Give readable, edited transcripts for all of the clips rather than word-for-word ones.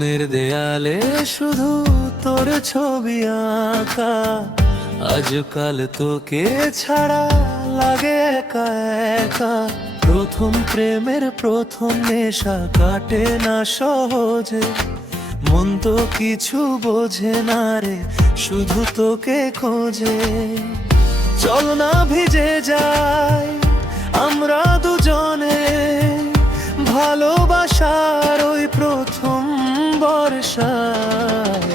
মনের দেয়ালে শুধু তোর ছবি আঁকা, আজকাল তোকে ছাড়া লাগে একা একা। প্রথম প্রেমের প্রথম নেশা কাটে না সহজে, মন তো কিছু বোঝে না রে, শুধু তোকে খোঁজে। চল না ভিজে যাই আমরা দুজনে, ভালোবাসার ওই প্রথম বর্ষায়।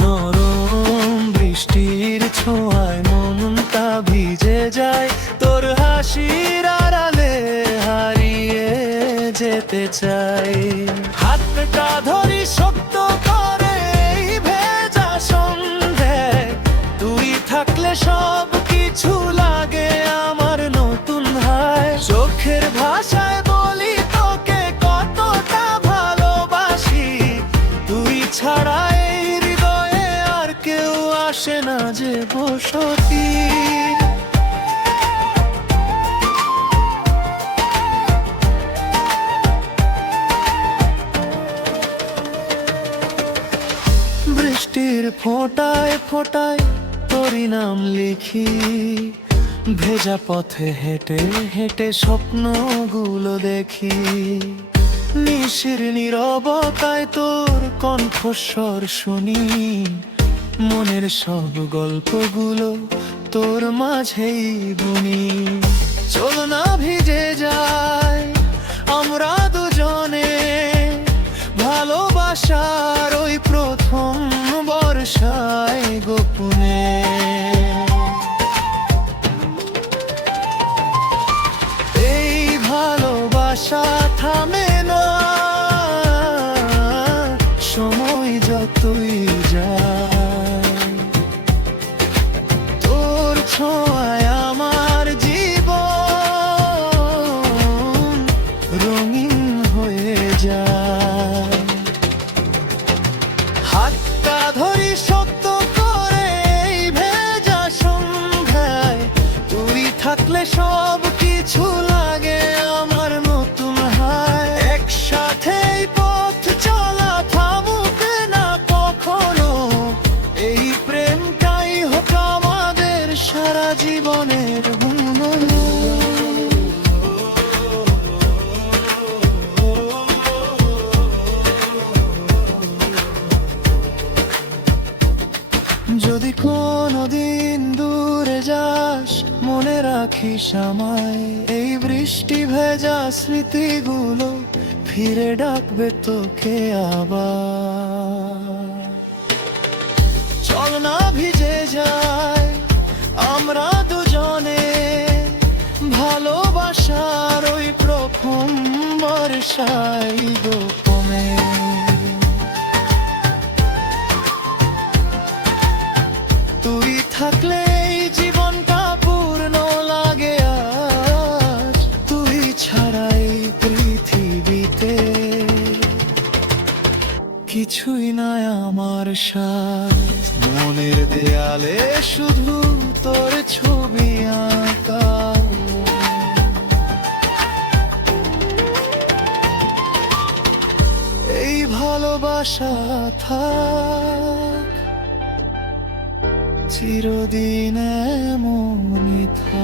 নরম বৃষ্টির ছোঁয়ায় মনটা ভিজে যায়, তোর হাসির আড়ালে হারিয়ে যেতে চাই। হাতটা ধরি শক্ত করে এই ভেজা সন্ধ্যায়, তুই থাকলে সব কিছু লাগে আমার নতুন হয়। চোখের ভাষায় বলি তোকে কতটা ভালোবাসি, তুই ছাড়া এই হৃদয়ে আর কেউ আসে না যে বসতি। বৃষ্টির ফোঁটায় ফোঁটায় তোরই নাম লিখি, ভেজা পথে হেঁটে হেঁটে স্বপ্নগুলো দেখি। নিশির নীরবতায় তোর কণ্ঠস্বর শুনি, মনের সব গল্পগুলো তোর মাঝেই বুনি। চল না ভিজে যাই আমরা দুজনে, ভালোবাসার ওই প্রথম বর্ষায় গোপনে। এই ভালোবাসা থামে না, সময় যতই যায়, তোর ছোঁয়ায় আমার জীবন রঙিন হয়ে যায়। হাতটা ধরি শক্ত করে এই ভেজা সন্ধ্যায়, তুই থাকলে সব কিছু লাগে আমার নতুন হয়। একসাথে পথ চলা থামুক না কখনো, এই প্রেমটাই হোক আমাদের সারা জীবনের বুনন। যদি কোনোদিন দূরে যাস মনে রাখিস আমায়, এই বৃষ্টি ভেজা স্মৃতিগুলো ফিরে ডাকবে তোকে আবার। চল না ভিজে যাই আমরা দুজনে, ভালোবাসার ওই প্রথম বর্ষায় গোপনে। তুই থাকলে এই জীবনটা পূর্ণ লাগে আজ, তুই ছাড়া এই পৃথিবীতে কিছুই নাই আমার সাথ। মনের দেয়ালে শুধু তোর ছবি আঁকা, এই ভালোবাসা থাক চিরদিন এমনই থাক।